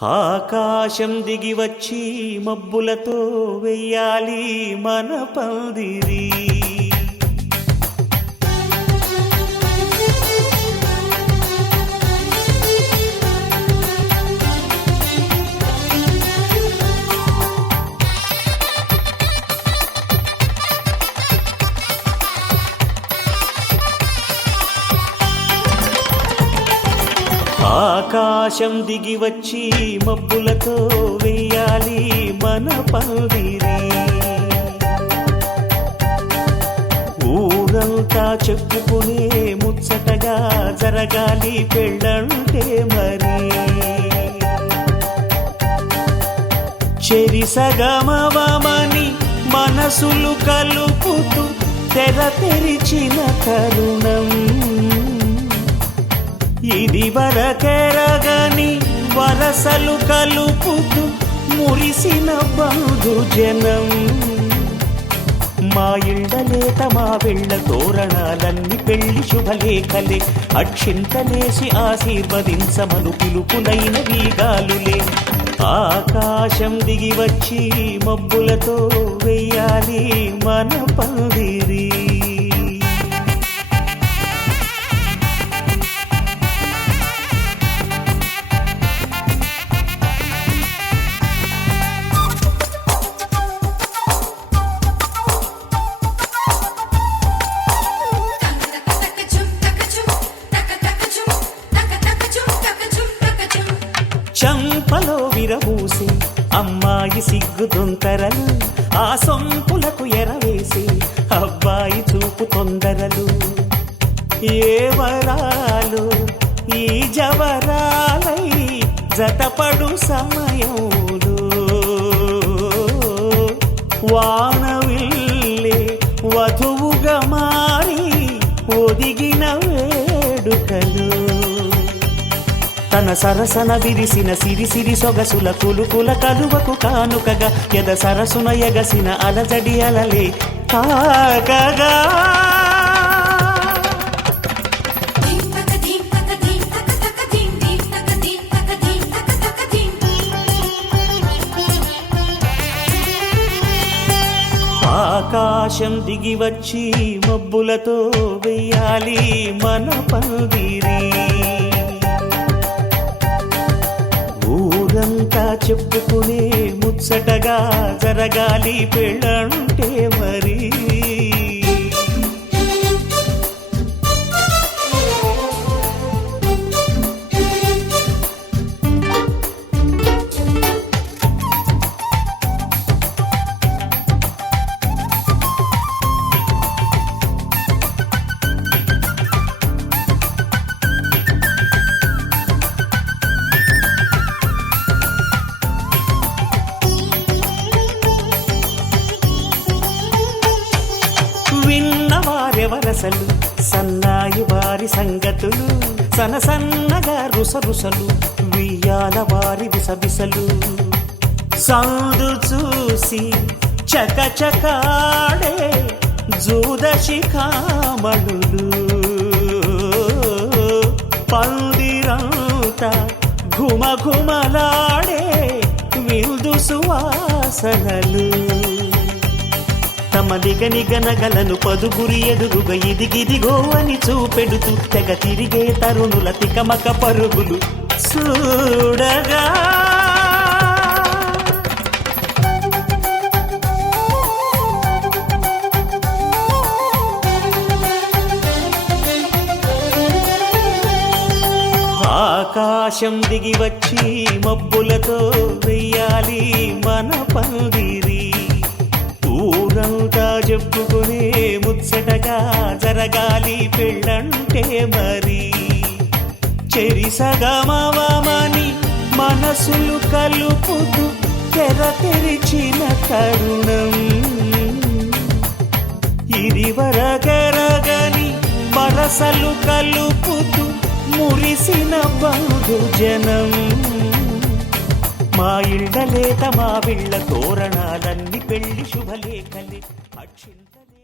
ఆకాశం దిగి వచ్చి మబ్బులతో వెయ్యాలి మన పందిరి. ఆకాశం దిగి వచ్చి మబ్బులతో వెయ్యాలి మన పందిరి. ఊరంతా చెప్పుకునే ముచ్చటగా జరగాలి పెళ్ళంటే మరి. చెరిసగమవమని మనసులు కలుపుతూ తెర తెరిచిన తరుణం ఇది వరకెరగని వరసలు కలుపుతూ మురిసిన బంధుజనం. మా ఇళ్ళలేత మా వెళ్ళ తోరణాలన్నీ పెళ్లి శుభలేఖలే. అక్షింతలేసి ఆశీర్వదించమను పిలుపులైన వీగాలులే. ఆకాశం దిగి వచ్చి మబ్బులతో వెయ్యాలి మన పందిరి. చంపలో విరబూసి అమ్మాయి సిగ్గు దొంతరలు, ఆ సొంపులకు ఎరవేసి అబ్బాయి చూపు తొందరలు. ఏ వరాలు ఈ జవరాలై జతపడు సమయంలో వానవిల్లే వధువుగా మారి ఒదిగిన వేడుకలు. తన సరసన విరిసిన సిరిసిరి సొగసుల కులుకుల కలువకు కానుకగా ఎద సరసున ఎగసిన అలజడి అలలే తాకగా. ఆకాశం దిగి వచ్చి మబ్బులతో వెయ్యాలి మన పందిరి. ఊరంతా చెప్పుకునే ముచ్చటగా జరగాలి పెళ్ళంటే మరి. విన్నవారెవరసలు సన్నాయి వారి సంగతులు, సనసన్నగా రుసరుసలు వియ్యాల వారి విసవిసలు. సందు చూసి చకచకాడే జూదశిఖామణులు, పందిరంతా ఘుమఘుమలాడే విందు సువాసనలు. తమ నిగనిగనగలను పదుగురి ఎదురుగా ఇదిగిదిగో అని చూపెడుతూ తెగ తిరిగే తరుణుల తికమక పరుగులు చూడగా. ఆకాశం దిగి వచ్చి మబ్బులతో వెయ్యాలి మన పందిరి. ఊరంతా చెప్పుకునే ముచ్చటగా జరగాలి పెళ్ళంటే మరి. చెరిసగమవమని మనసులు కలుపుతూ తెర తెరిచిన తరుణం ఇది వరకెరగని వరసలు కలుపుతూ మురిసిన బంధుజనం. మా ఇళ్ళలేత మా వీళ్ళ తోరణాలన్నీ పెళ్లి శుభలేఖలే. అక్షింతలే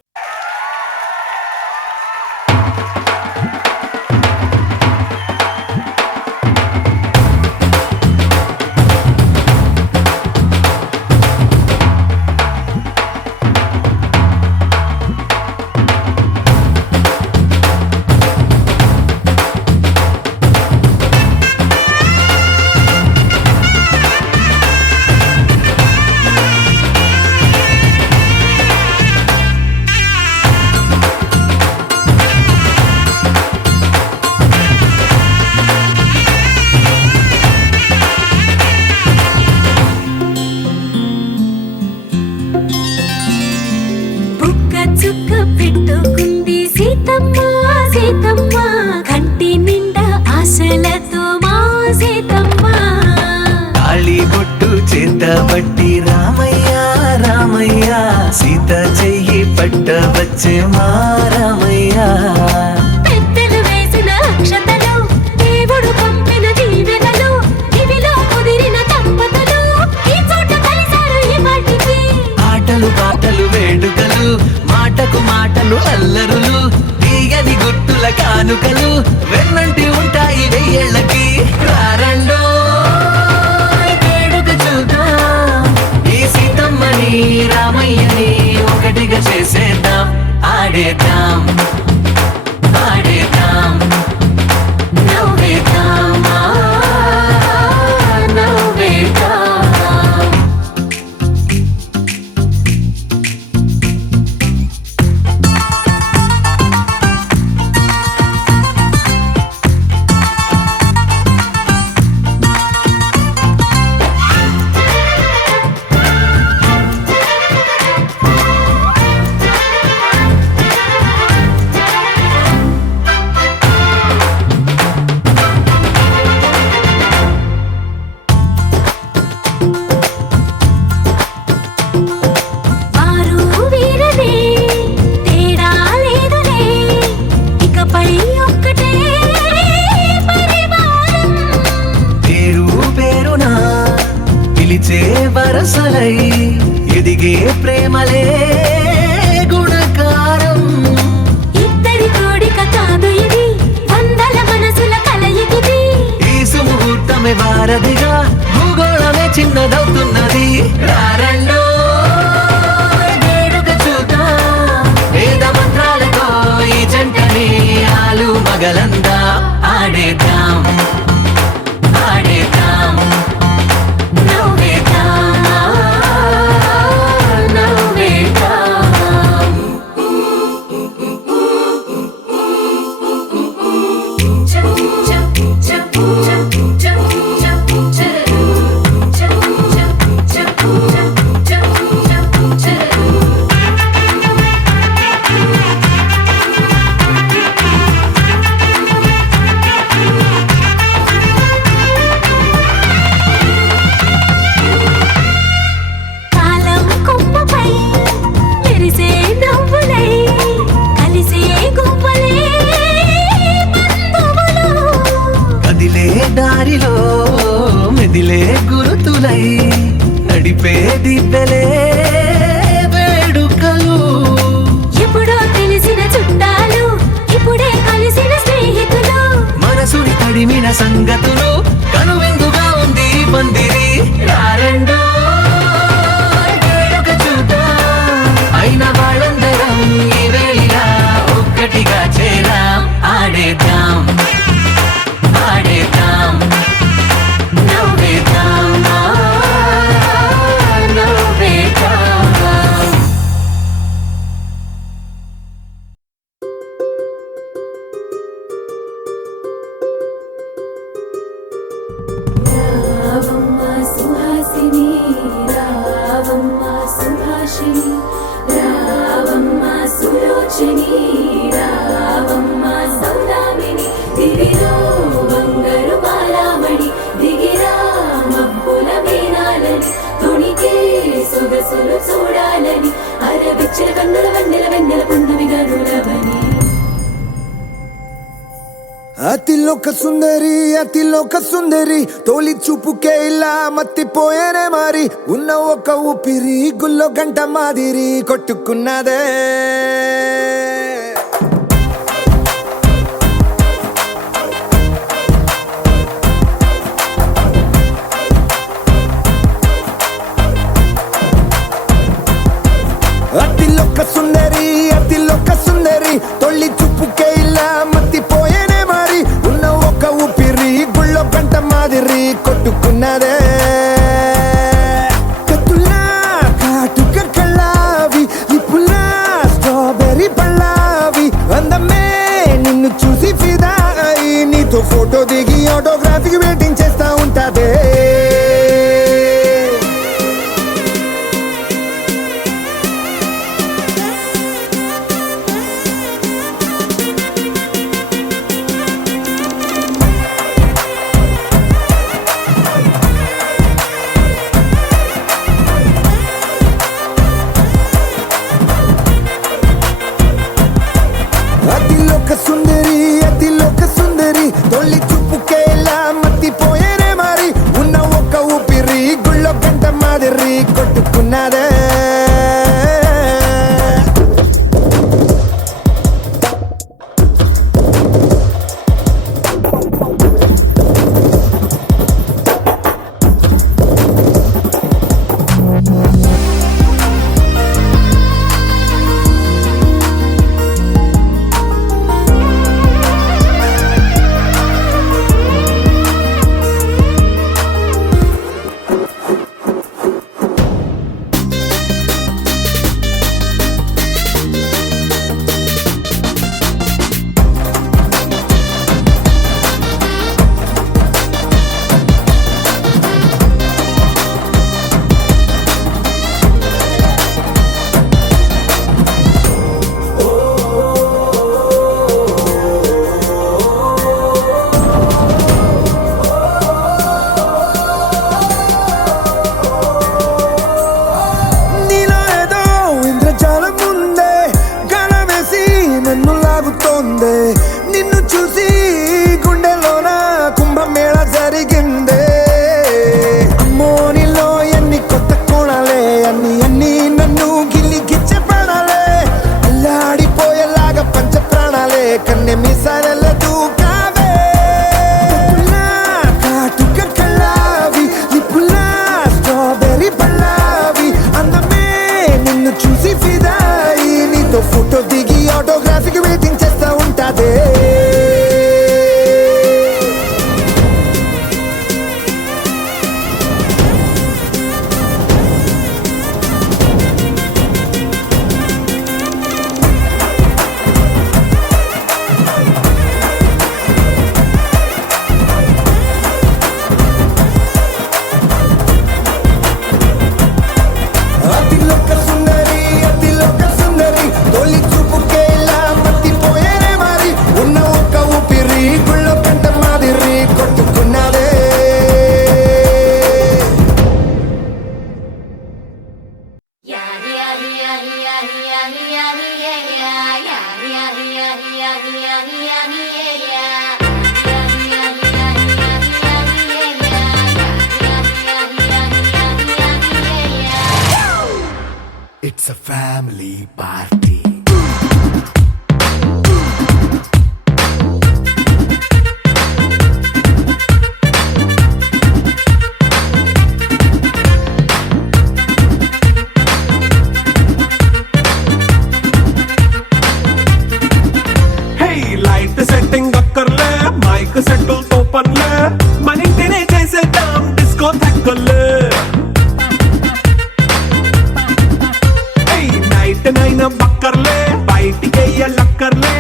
పట్టబట్టి రామయ్య రామయ్య సీత చెయ్యి పట్టవచ్చే మా రామయ్య పెద్దలు వేసిన అక్షతలు దేవుడు పంపిన దీవెనలు ఇవిలో కుదిరిన దంపతులు ఈ చోట కలిసారు ఈ పాటికి ఆటలు పాటలు వేడుకలు మాటకు మాటలు అల్లరులు తీయని గుర్తుల కానుకలు వెన్నంటి ఉంటాయి వెయ్యేళ్ళకి రారండో వేడుక చూద్దాం ఈ సీతమ్మని రామయ్యని ఒకటిగా చేసేద్దాం ఆడేద్దాం ఆడేద్దాం నవ్వేద్దాం నవ్వేద్దాం వారు వీరనే తేడా లేదులే ఇకపై ఒక్కటే పరివారం పేరు పేరున పిలిచే వరసలై ఎదిగే ప్రేమలే గుణకారం ఇద్దరి కోడిక కాదు ఇది వందల మనసుల కలయికిది ఈ సుముహూర్తమే వారధిగా భూగోళమే చిన్నదవుతున్నది రారండో వేడుక చూద్దాం వేద మంత్రాలతో ఈ జంటని ఆలు మగలందా ఆడేద్దాం ఆడేద్దాం నవ్వేద్దాం నవ్వేద్దాం కాలం కొమ్మపై మెరిసే నవ్వులై కలిసే గుంపలే బంధువులు కదిలే దారిలో మెదిలే గురుతులై నడిపే దిబ్బెలే వేడుకలు ఎప్పుడో తెలిసిన చుట్టాలు ఇప్పుడే కలిసిన స్నేహితులు మనసుని తడిమిన సంగతులు కనువిందుగా ఉంది ఈ పందిరి రారండో వేడుక చూద్దాం అయిన వాళ్ళందరం ఈ వేళ ఒక్కటిగా చేరాం ఆడేద్దాం ఆడేద్దాం నవ్వేద్దాం నవ్వేద్దాం రావమ్మ సుహాసిని రావమ్మ సుభాషిణి రావమ్మ సులోచని రావమ్మ సౌదామిని దివిలో బంగారు బాలామణి దిగిరా మబ్బుల మీనాలని తొణికే సొగసులు చూడాలని అరవిచ్చల కన్నుల వన్నెల వెన్నెల పున్నమి గనులవని అతిలోక సుందరి తోలి చూపుకే ఇలా మత్తిపోయేనే మారి ఉన్న ఒక ఊపిరి గుల్లో గంట మాదిరి కొట్టుకున్నదే అతిలోక సుందరి తొలి చూపుకే ఇలా మత్తిపోయేనే మారి ఉన్న ఒక ఊపిరి గుళ్ళో గంట మాదిరి కొట్టుకున్నదే కత్తులా కాటుక కళ్ళావి నిప్పులా స్ట్రాబెర్రీ పళ్ళావి అందమే నిన్ను చూసి ఫిదా అయి నీతో ఫోటో దిగి ఆటోగ్రాఫీకి వెయిటింగ్ చేస్తా ఉంటాదే కొట్టుకున్నదే నిన్ను చూసి గుండెలోన కుంభమేళ జరిగిందే అమ్మో నీలో ఎన్ని కొత్త కోణాలే అన్ని నన్ను గిల్లి గిచ్చే ప్రాణాలే అల్లాడిపోయేలాగా పంచ ప్రాణాలే కన్నె మీసాల దూకావే కాటుక కళ్ళావి నిప్పులా స్ట్రాబెర్రీ పళ్ళావి అందమే నిన్ను చూసి ఫిదాయి నీతో ఫోటో దిగి ఆటోగ్రాఫీకి వెయిటింగ్ చేస్తా ఉంటాదే అతిలోక సుందరి తొలి చూపుకే ఇలా మత్తిపోయేనే మరి ఉన్న ఒక్క ఊపిరి గుళ్ళో కంట మాదిరి కొట్టుకున్నదే It's a family party. Hey, light setting అక్కర్లే మైక్ సెట్టుల్ తో పర్లే మన ఇంటినే చేసేద్దాం డిస్కో థక్కర్లే నైనా బక్కర్లే బయటికి లక్కర్లే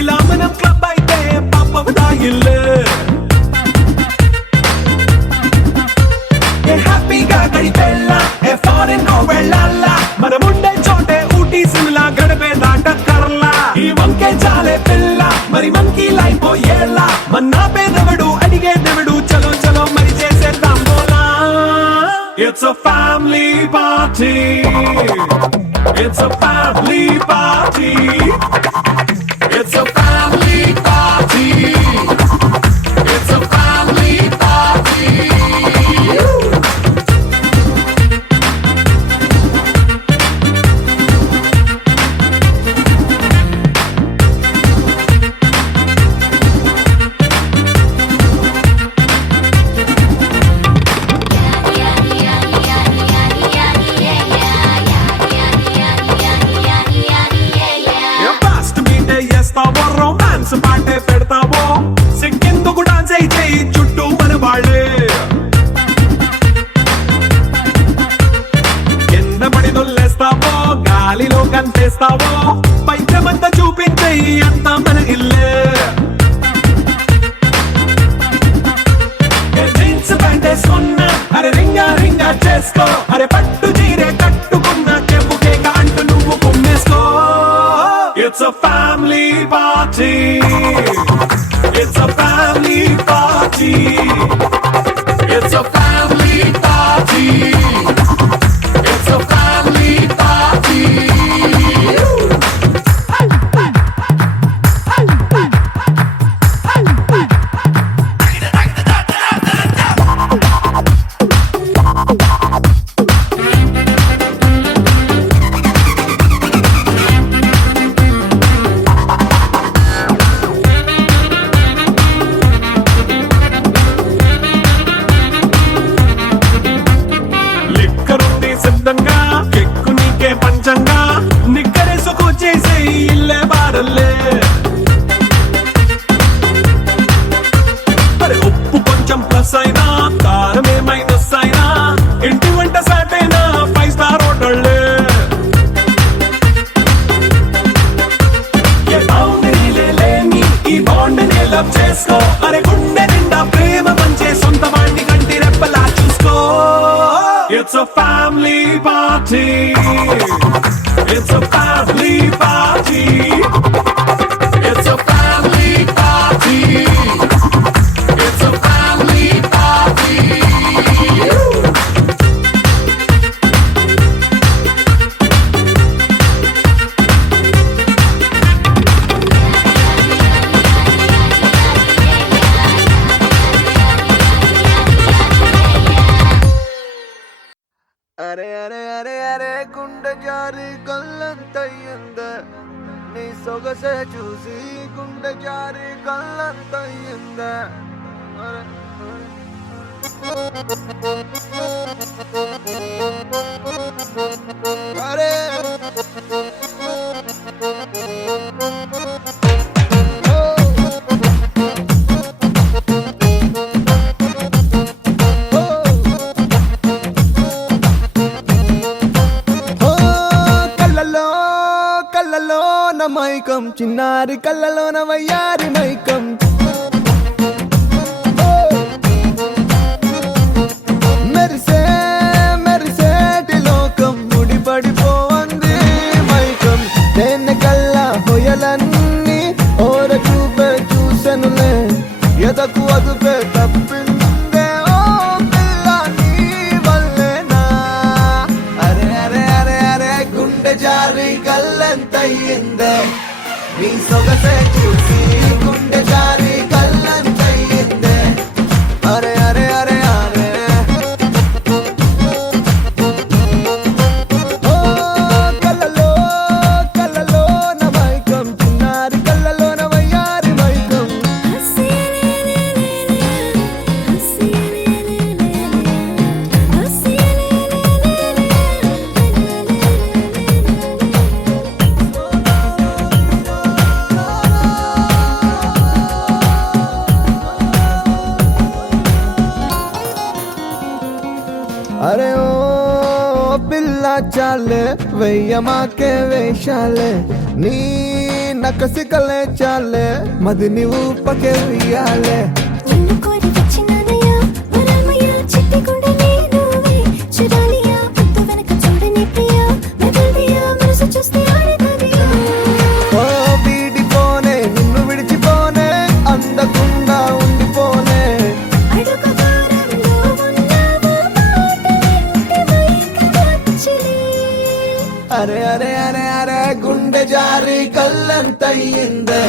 ఇలా మనం క్లబ్ అయితే పాపం దాయిల్లే ఏ హ్యాపీగా గడిపెళ్ళ ఏ ఫారెన్ కో వెళ్ళాల మనముండే చోటే ఊటీ సిమ్లా గడిపే దాటక్కర్లా ఈ వంకే చాలే పిల్ల మరి మంకీ లైఫ్ ఏళ్ళ మన్నా పేదవడు అడిగే దేవుడు చలో చలో మరి చేసేద్దాం బోలా It's a family party. It's a family party. It's a family party. It's a family party. Romance పాటే పెడతావో సిగ్గెందుకు డాన్స్ అయితే చుట్టూ మన వాళ్ళే కింద పడి దొల్లేస్తావో గాలిలో కంటేస్తావో పైత్యమంతా చూపించే అంతా మన ఇల్లే జీన్స్ ప్యాంటేసుకున్నా అరే రింగా రింగా చేసుకో అరే పట్టు చీరే కట్టుకున్న చెప్పుకే అంటూ నువ్వు కుమ్మేసుకో It's a family party. It's a family party. It's a family party. It's a family party. It's a family party. It's a family party. It's a family party. It's a family party. అరే అరే అరే అరే గుండె జారి కళ్ళంతయ్యింద నీ సొగసే చూసి గుండె జారి కళ్ళంతయ్యింద అరే మైకం చిన్నారి కళ్ళలోన వయ్యారి మైకం మెరిసే మెరిసేటి లోకం ముడిపడిపోవంది మైకం దేన్ని కల్లా హొయలన్నీ ఓర చూపే చూసెనులే ఎదకు అదుపే తప్పిందే ఓ పిల్ల నీ వల్లేనా అరే అరే అరే అరే గుండె జారి కళ్ళంతయ్యిందే నీ సొగసే చూసి గుండె జారి కళ్ళంతయ్యిందే అరే అరే అరే అరే ఓ కళ్ళలో కళ్ళలో నా మైకం చిన్నారి కళ్ళలో నా వయ్యారి మైకం అరే ఓ పిల్ల చాలే వెయ్యమాకే వేషాలే నీ నకసికలే చాలే మది నీవు పకే వెయ్యాలే ఓ వీడిపోనే నిన్ను విడిచిపోనే అందకుండా ఉండిపోనే అరే అరే అరే అరే గుండె జారి కళ్ళంతయ్యిందే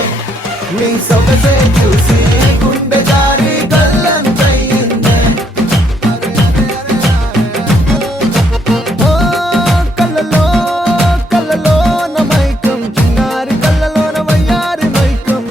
నీ సొగసే చూసి గుండె జారి కళ్ళంతయ్యిందే అరే అరే అరే ఓ కళ్ళలో కళ్ళలో నా మైకం చిన్నారి కళ్ళలో నా వయ్యారి మైకం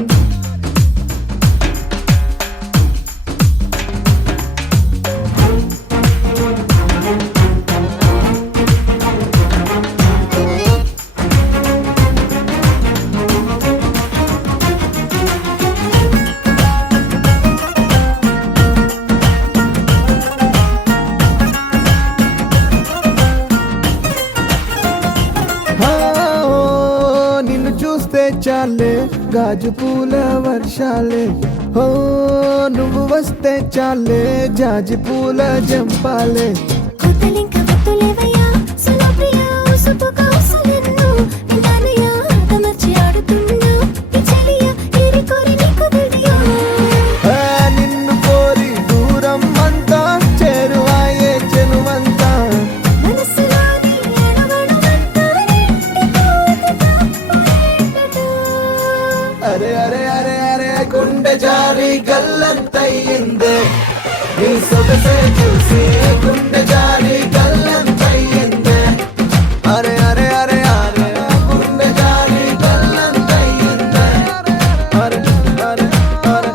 నిన్ను చూస్తే చాలే గాజు పూల వర్షాలే ఓ నువ్వు వస్తే చాలే జాజి పూల జంపాలే నిన్ను కోరి దూరం అంతా చేరువాయే చెనువంతా అరే అరే అరే అరే గుండె జారి గల్లంతయ్యిందే నీ సొగసే చూసి గుండె జారి గల్లంతయ్యిందే అరే అరే అరే అరే గుండె జారి గల్లంతయ్యిందే అరే అరే అరే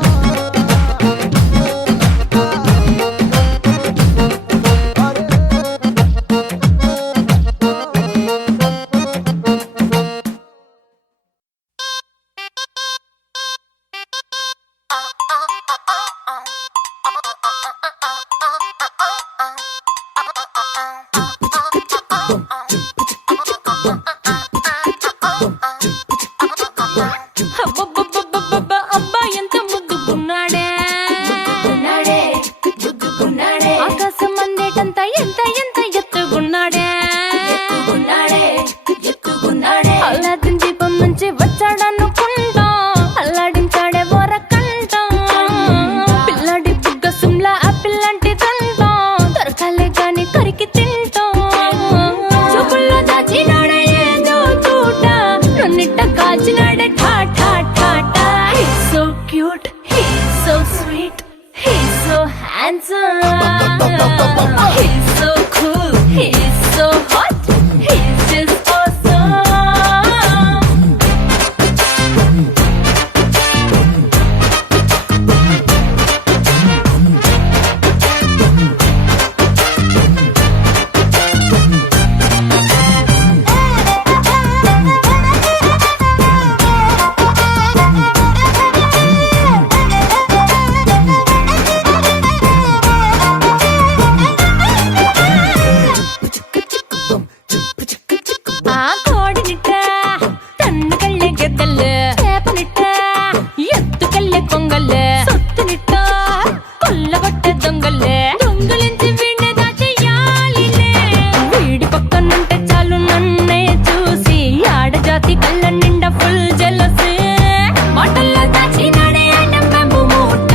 అబ్బాయి ఎంత ముద్దుకున్నాడే ఆకాశం అందేటంత ఎంత ఎంత ఎత్తు handsome. He's so cool, he's so hot, he's just awesome. ఆ కోడినిట్ట తన్ను కళ్ళే గెద్దల్లు చేపనిట్ట ఎత్తు కళ్ళే కొంగల్లు సొత్తునిట్ట కొల్లగొట్టే దొంగల్లే దొంగలించి వీణ్ణి దాచేయాలిలే వీడి పక్కనుంటే చాలు నన్నే చూసి ఆడజాతి కళ్ళ నిండా ఫుల్ జెలసీ మాటల్లో దాచినాడే ఐటమ్ బాంబు మూట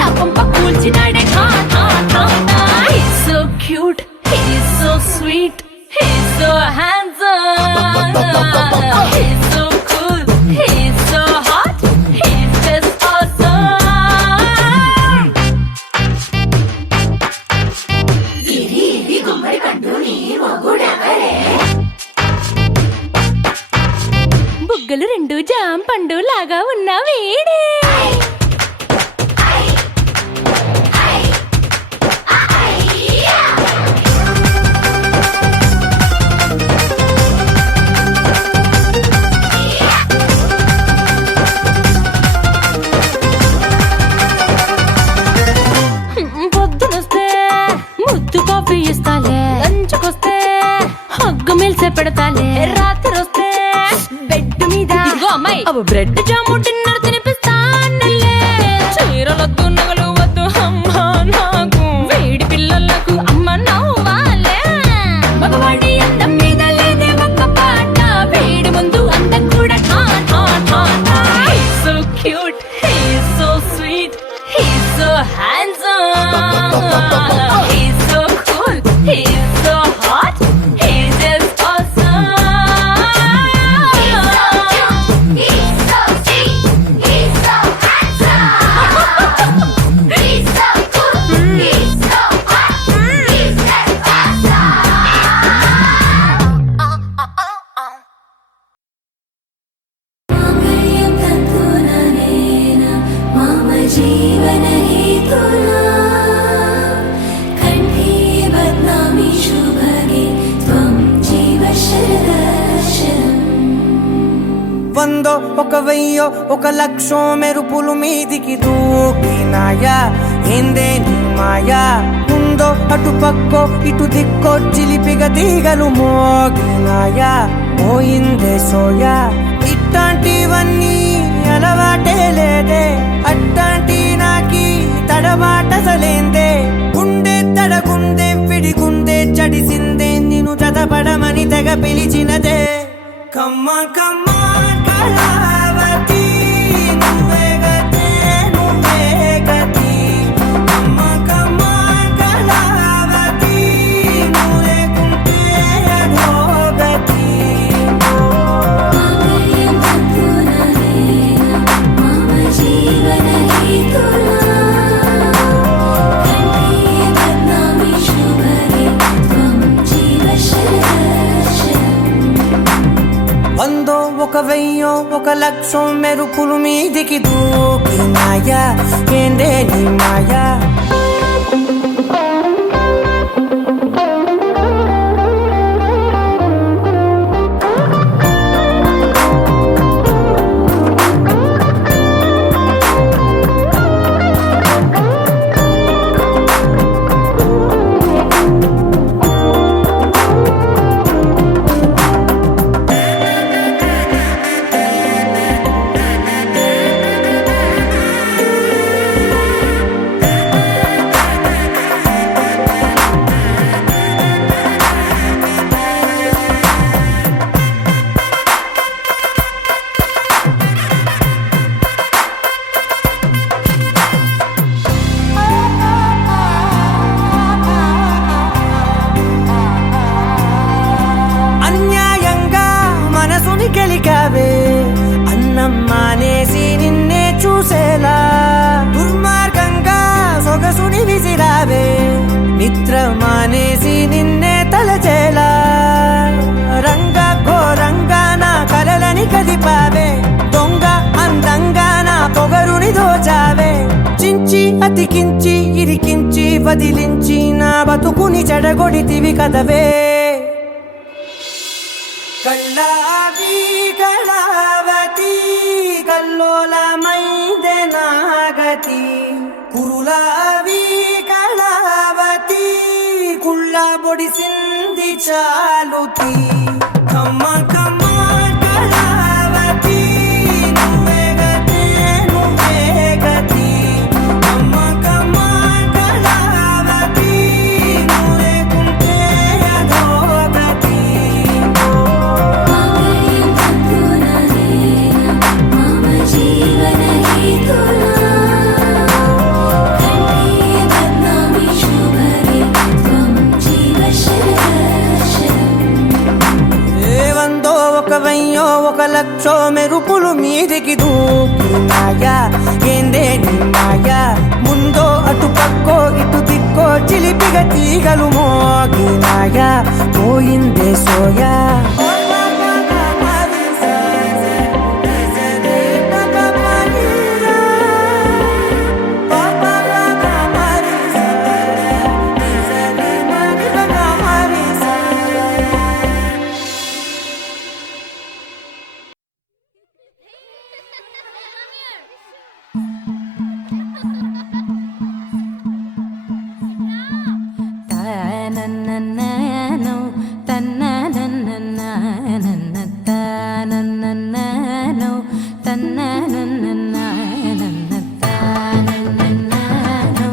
నా పంప కూల్చినాడే ఠా ఠా ఠా ఠా. He's so cute, he's so sweet, he's so handsome. He's so cool, he's so hot, he's just awesome. బుగ్గలు రెండు జామ పండు లాగా ఉన్న వీడే పొద్దునొస్తే ముద్దు కాఫీ ఇస్తాలే లంచ్కొస్తే హగ్గు మిల్సే పెడతాలే రాత్రి వస్తే బెడ్ మీద ఇదిగో అమ్మాయి అవి బ్రెడ్ జాము డిన్నర్ తినిపిస్తానులే చీరలొద్దు నగలు వద్దు అమ్మా నాకు వేడి పిల్లలకు అమ్మ నవ్వాలే మగవాడి అందం మీద లేదే ఒక్క పాట వేడి ముందు అందం కూడా ఠా ఠా ఠా ఠా. He's so cute, he's so sweet, he's so handsome. He's so cool, he's so hot, he's just awesome. He's so sweet, he's so handsome. He's so cool, he's so hot, he's just awesome. माङ्गल्यं तन्तुननेन मम जीवनहेतुना कण्ठे बध्नामि शुभगे त्वं जीव शरदर्शनम् వందో ఒక వెయ్యో ఒక లక్షో మెరుపులు మీదికి దూకినాయా ఏందే నీ మాయా ఉందో అటు పక్కో ఇటు దిక్కో చిలిపిగ తీగలు మోగినాయా పోయిందే సోయా ఇట్లాంటివన్నీ అలవాటే లేదే అట్లాంటి నాకి తడబాటసలేందే గుండె తడగుందే విడిగుందే చడిసిందే నిన్ను చదపడమని తెగ పిలిచినదే కమ్మ కమ్మ కళావతి నువ్వే గతే నువ్వే గతి కమ్మ కమ్మ కళావతి నువ్వు లేకుంటే అధోగతి माङ्गल्यं तन्तुननेन मम जीवनहेतुना कण्ठे बध्नामि शुभगे त्वं जीव शरदर्शनम् వందో ఒక వెయ్యో ఒక లక్షో మెరుపులు మీదికి దూకినాయా ఏందే నీ మాయా నిద్ర మానేసి నిన్నే తలచేలా రంగా ఘోరంగా నా కలలని కదిపావే దొంగ అందంగా నా పొగరుని దోచావే చించి అతికించి ఇరికించి వదిలించి నా బతుకుని చెడగొడితివి కదవే కళ్ళావి కళావతి కల్లోలమైందే నాగతి కురులావి కళావతి కుళ్ళ బొడిసింది చాలుతి కమ్మ కమ్మ కళావతి నువ్వే గతే నువ్వే గతి కమ్మ కమ్మ కళావతి నువ్వే కుంటే అధోగతి मांगल्यं तन्तुनानेन मम जीवनहेतुना कण्ठे बध्नामि शुभगे त्वं जीव शरदर्शनम् వందో ఒక వెయ్యో ఒక లక్షో మెరుపులు మీదికి దూకినాయా ఏందే నీ మాయా ముందో అటు పక్కో ఇటు దిక్కో చిలిపిగ తీగలు మోగినాయా పోయిందే సోయా తనననననో తనననననన తనననననో తనననననన తనననననో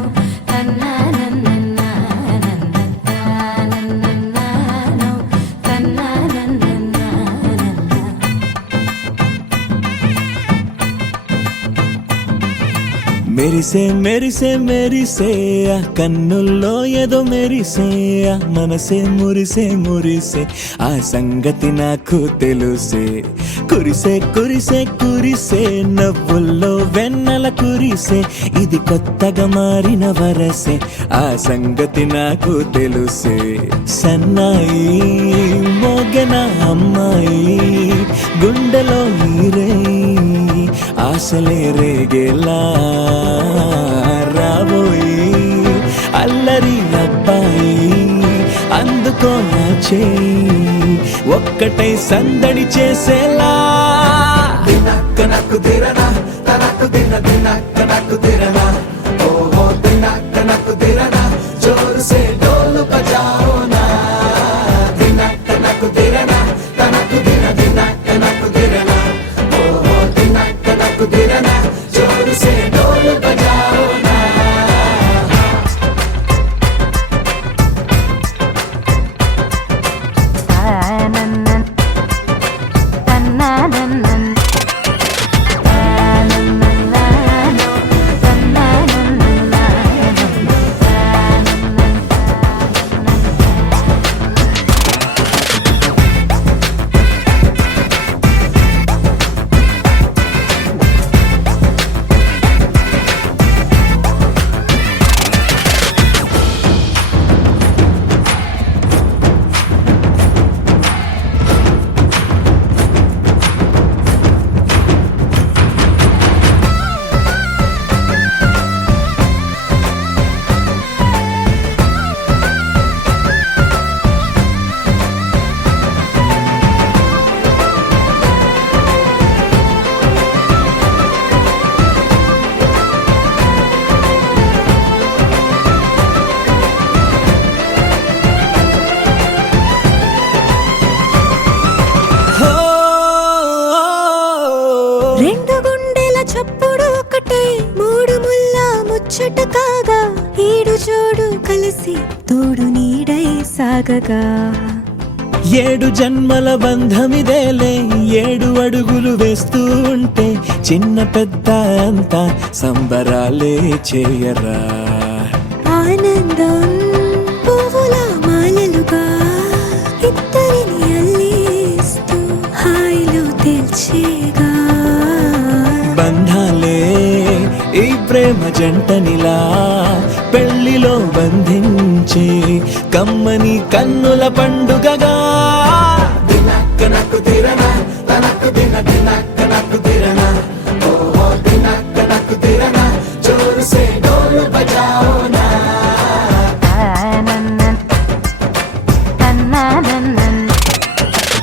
తనననననన తనననననో తనననననన మెరిసే మెరిసే మెరిసే ఆ కన్నుల్లో ఏదో మెరిసే ఆ మనసే మురిసే మురిసే ఆ సంగతి నాకు తెలుసే కురిసే కురిసే కురిసే నవ్వుల్లో వెన్నెల కురిసే ఇది కొత్తగా మారిన వరసే ఆ సంగతి నాకు తెలుసే సన్నాయి మోగన అమ్మాయి గుండెలో ఈరే ఆశలే రేగేలా రాబోయి అల్లరి అబ్బాయి అందుకో నా చేయి ఒక్కటై సందడి చేసేలా దినక్క నాకు దిరనా తనకు దిన దినక్క నాకు దిరనా ఓహో దినక్క నాకు దిరనా జోరు సే డోలు బజాओ నా దినక్క నాకు దిరనా తనకు దిన దినక్క నాకు దిరనా ఓహో దినక్క నాకు దిరనా జోరు సే డోలు బజాओ నా రెండు గుండెల చప్పుడు ఒకటై మూడు ముల్ల ముచ్చట కాగా ఈడు జోడు కలిసి తోడు నీడై సాగగా ఏడు జన్మల బంధమిదేలే ఏడు అడుగులు వేస్తూ ఉంటే చిన్న పెద్ద అంతా సంబరాలే చేయరా ఆనందం పువ్వుల మాలలుగా ఇద్దరిని అల్లేస్తూ హాయిలో తేల్చేగా బంధాలే ఈ ప్రేమ జంటనిలా పెళ్లిలో బంధించ వచ్చే కమ్మని కన్నుల పండుగగా దినక్కనకు దిరన తనకు దిన దినక్కనకు దిరన ఓహో దినక్కనకు దిరన జోరు సే డోలు బజాओ నా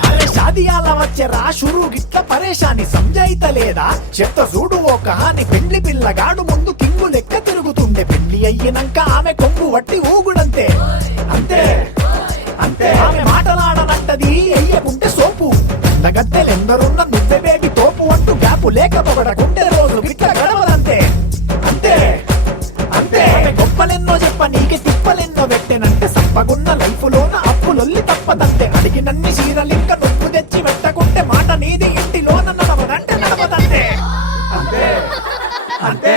అరే షాదియాల వచ్చెరా షురు గిట్ల పరేషాని సంజాయితలేదా చెప్త చూడు ఓ కహాని పెండ్లి పిల్లగాడు ముందు కింగు లెక్క తిరుగుతుండే పెళ్లి అయ్యినంక ఆమె కొంగు వట్టి ఊగుడంతే అంతే అంతే ఆమె మాటలాడనంటది అయ్యకుంటే సోపు నగద్దెలెందరున్న నువ్వే బేబీ తోపు అంటూ గ్యాపు లేకపోవడకుంటే రోజు గిట్ల గడవదంతే అంతే అంతే ఆమె గొప్పలెన్నో చెప్ప నీకే తిప్పలెన్నో పెట్టెనంటే సప్పగున్న లైఫ్ లోన అప్పులొల్లి తప్పదంతే అడిగినన్ని చీరలింక నువ్వు తెచ్చి పెట్టకుంటే మాట నీది ఇంటిలోన నడవదంటే నడవదంతే అంతే అంతే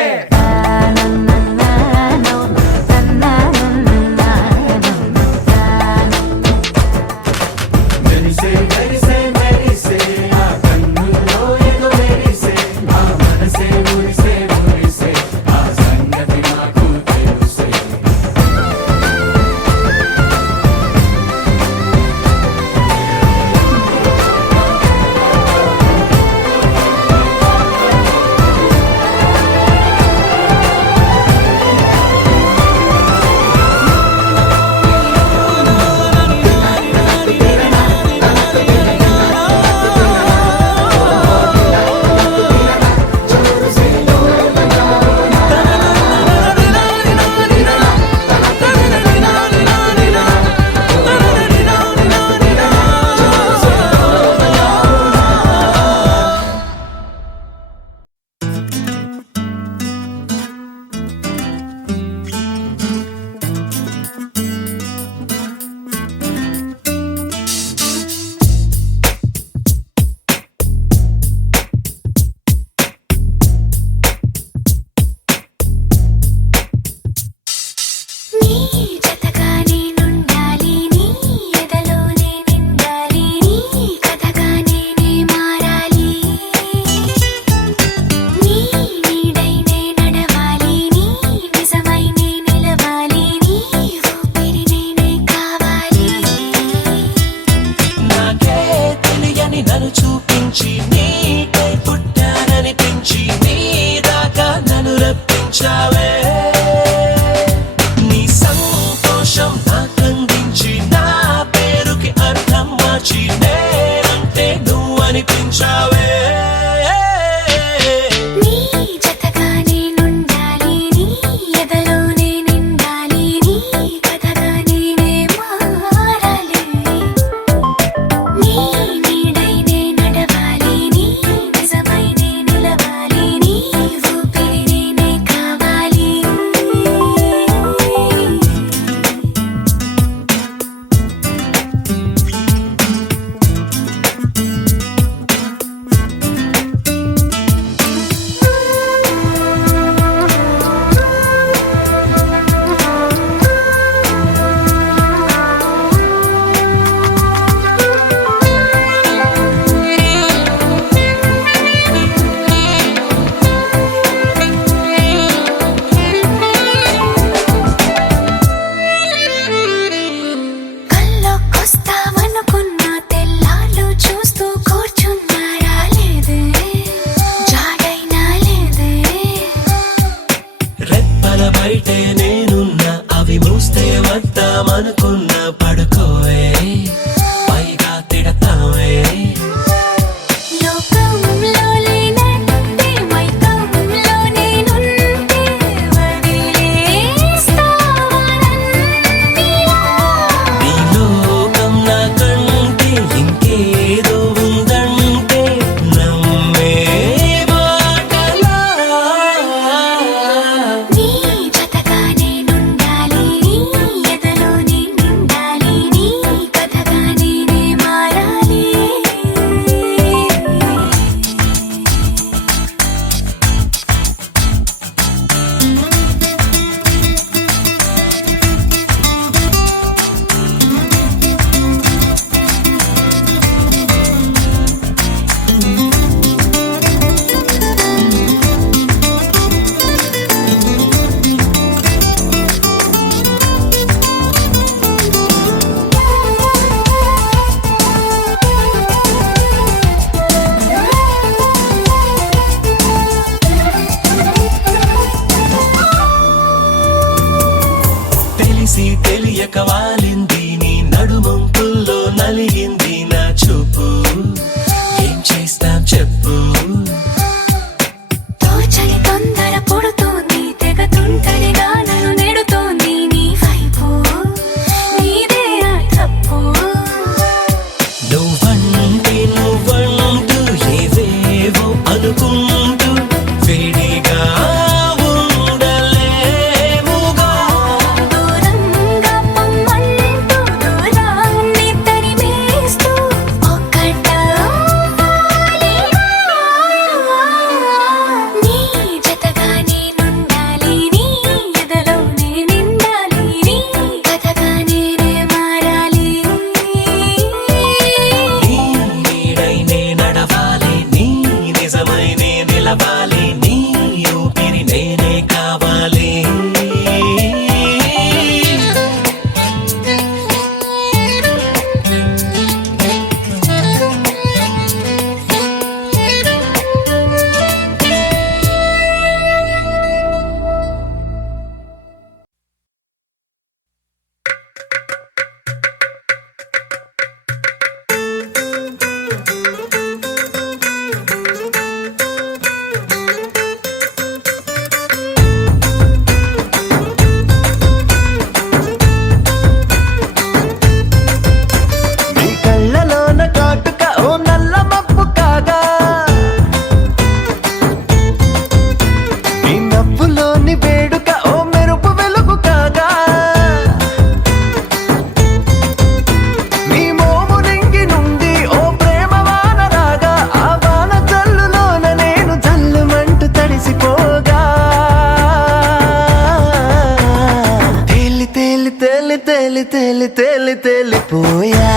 తేలిపోయా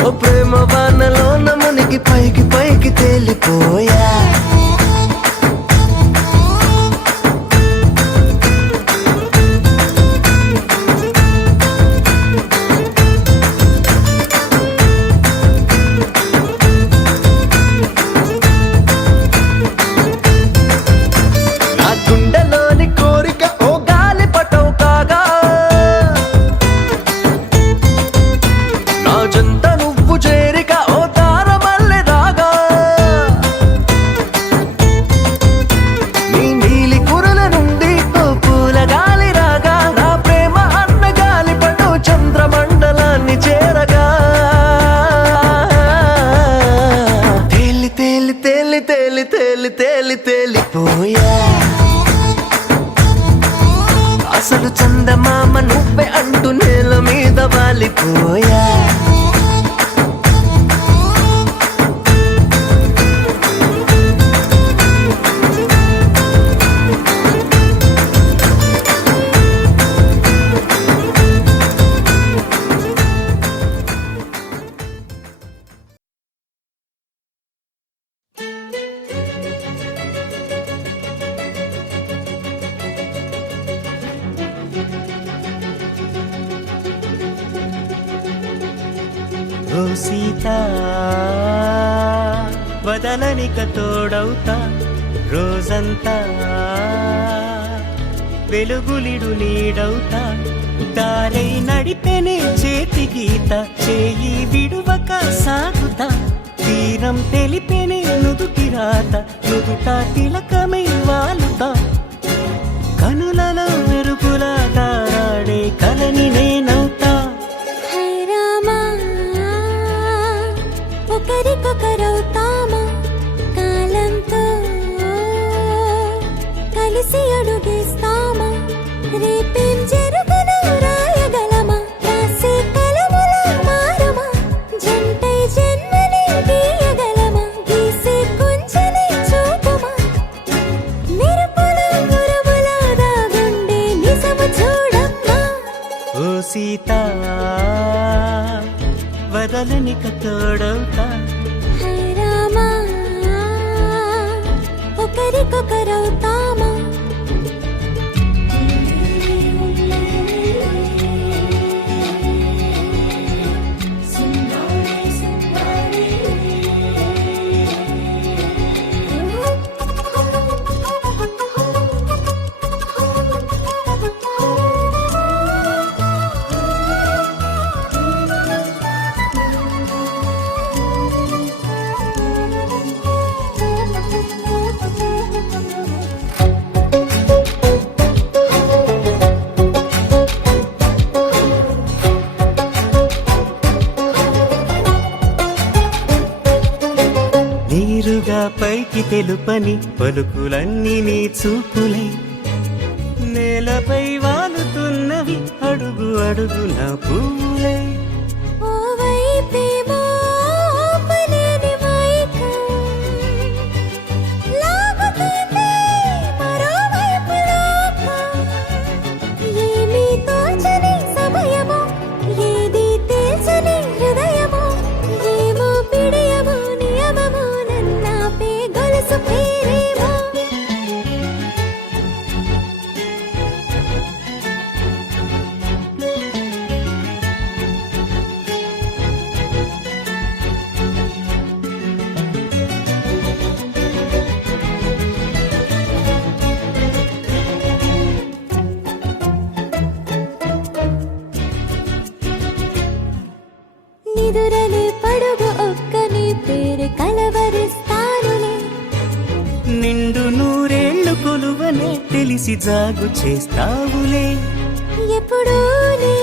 ఓ ప్రేమ వానలో నమునికి పైకి పైకి తేలిపోయా తేలిపోయా అసలు చందమామ నువ్వే అంటూ నేల మీద వాలిపోయా ఓ సీతా వదలనిక తోడవుతా రోజంతా వెలుగులిడు నీడవుతా దారై నడిపెనే చేతి గీత చేయి విడువక సాగుతా తీరం తెలిపెనే నుదుటి రాత నుదుట తిలకమై వాలుతా కనులలో మెరుపులా తారాడే కలని నేనవుతా ఒకరికొకరవుతామా కాలంతో కలిసి అడుగేస్తామా రేపేం జరుగునో రాయగలమా రాసే కలముల మారమా జంటై జన్మని గీయగలమా గీసే కొంచెనే చూపుమా మెరుపుల మురముల దాగుండే నిజము చూడమ్మా ఓ సీతా వదలనిక తోడవుతా రామా ఒకరికొకరవుతామా నీరుగా పైకి తెలుపని పలుకులన్నీ నీ చూపులై నేలపై వాలుతున్నవి అడుగు అడుగు నా పువ్వులై ఓవైపేమో ఆపలేని మైకం లాగుతుంది మరోవైపు లోకం ఏమీ తోచని సమయమో ఏది తేల్చని హృదయమో ఏమో పిడియమో నియమమో నన్నాపే గొలుసు పేరేమో నిదురలే పడుగు ఒక్క నీ పేరు కలవరిస్తానులే నిండు నూరేళ్లు కొలువనే తెలిసి జాగు చేస్తావులే ఎప్పుడూ నీ